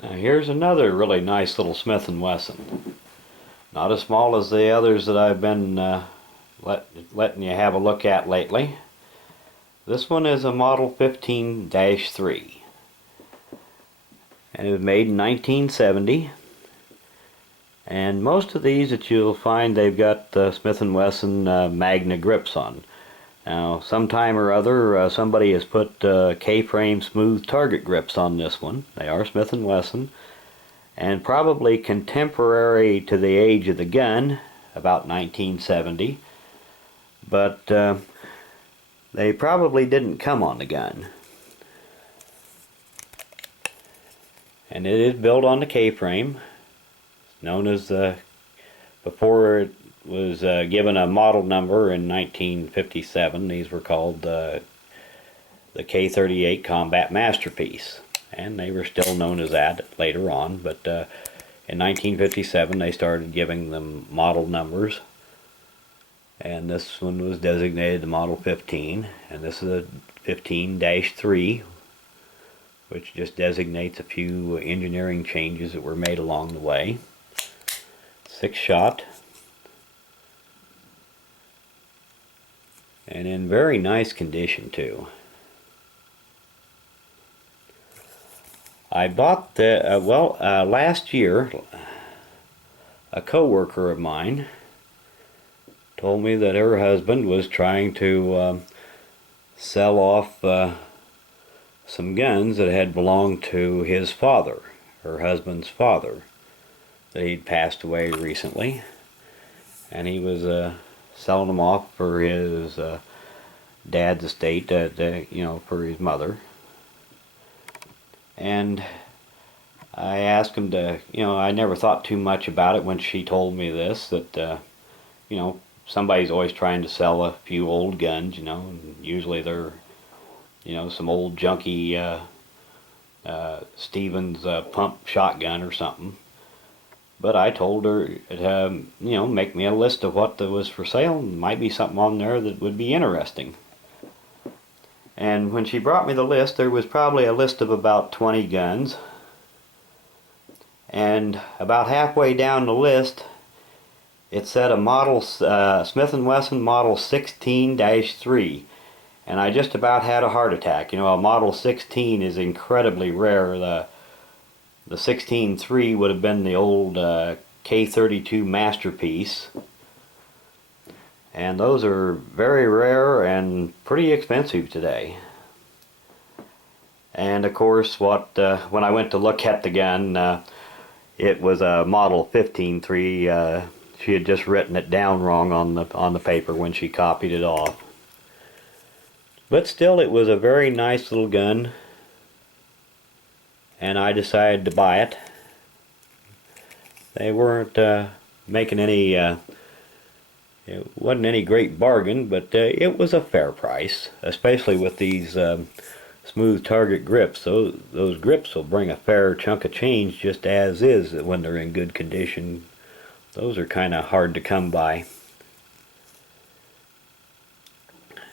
Now here's another really nice little Smith & Wesson. Not as small as the others that I've been letting you have a look at lately. This one is a model 15-3 and it was made in 1970. And most of these that you'll find, they've got Smith & Wesson Magna grips on. Now sometime or other somebody has put K Frame smooth target grips on this one. They are Smith & Wesson and probably contemporary to the age of the gun, about 1970, but they probably didn't come on the gun. And it is built on the K Frame, known as before it was given a model number in 1957. These were called the K Combat Masterpiece, and they were still known as that later on, but in 1957 they started giving them model numbers, and this one was designated the model 15, and this is a 15-3, which just designates a few engineering changes that were made along the way. 6-shot, and in very nice condition too. I bought the last year a co-worker of mine told me that her husband was trying to sell off some guns that had belonged to his father, her husband's father, that he'd passed away recently, and he was selling them off for his dad's estate, for his mother. And I asked him to, I never thought too much about it when she told me this, that somebody's always trying to sell a few old guns, and usually they're some old junky Stevens pump shotgun or something. But I told her, make me a list of what was for sale, and might be something on there that would be interesting. And when she brought me the list, there was probably a list of about 20 guns. And about halfway down the list, it said a model Smith & Wesson model 16-3. And I just about had a heart attack. A model 16 is incredibly rare. The 16-3 would have been the old K32 Masterpiece, and those are very rare and pretty expensive today. And of course, when I went to look at the gun, it was a model 15-3. She had just written it down wrong on the paper when she copied it off. But still, it was a very nice little gun, and I decided to buy it. They weren't making any, it wasn't any great bargain, but it was a fair price, especially with these smooth target grips. Those grips will bring a fair chunk of change just as is when they're in good condition. Those are kind of hard to come by.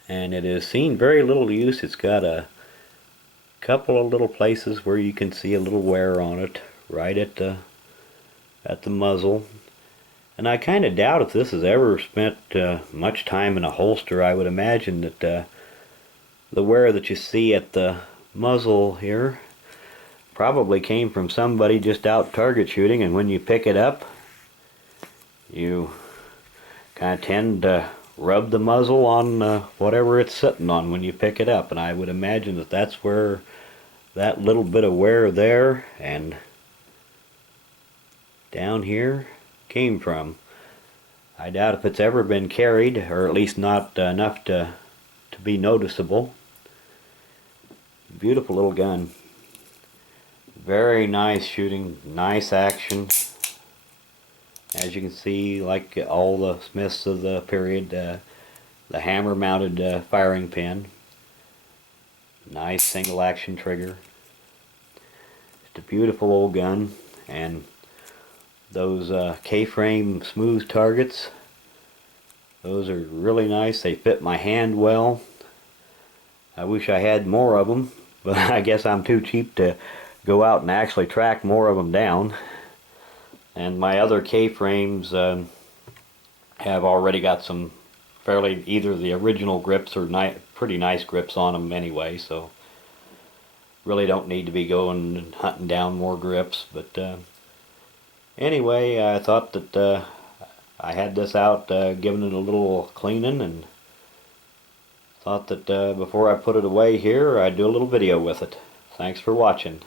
And it has seen very little use. It's got a couple of little places where you can see a little wear on it, right at the muzzle. And I kind of doubt if this has ever spent much time in a holster. I would imagine that the wear that you see at the muzzle here probably came from somebody just out target shooting, and when you pick it up, you kind of tend to rub the muzzle on whatever it's sitting on when you pick it up. And I would imagine that that's where that little bit of wear there and down here came from. I doubt if it's ever been carried, or at least not enough to be noticeable. Beautiful little gun. Very nice shooting, nice action. As you can see, like all the Smiths of the period, the hammer mounted firing pin. Nice single action trigger. Just a beautiful old gun. And those K-frame smooth targets, those are really nice. They fit my hand well. I wish I had more of them, but I guess I'm too cheap to go out and actually track more of them down. And my other K-frames have already got some fairly, either the original grips or pretty nice grips on them anyway, so really don't need to be going and hunting down more grips. But anyway, I thought that I had this out, giving it a little cleaning, and thought that before I put it away here, I'd do a little video with it. Thanks for watching.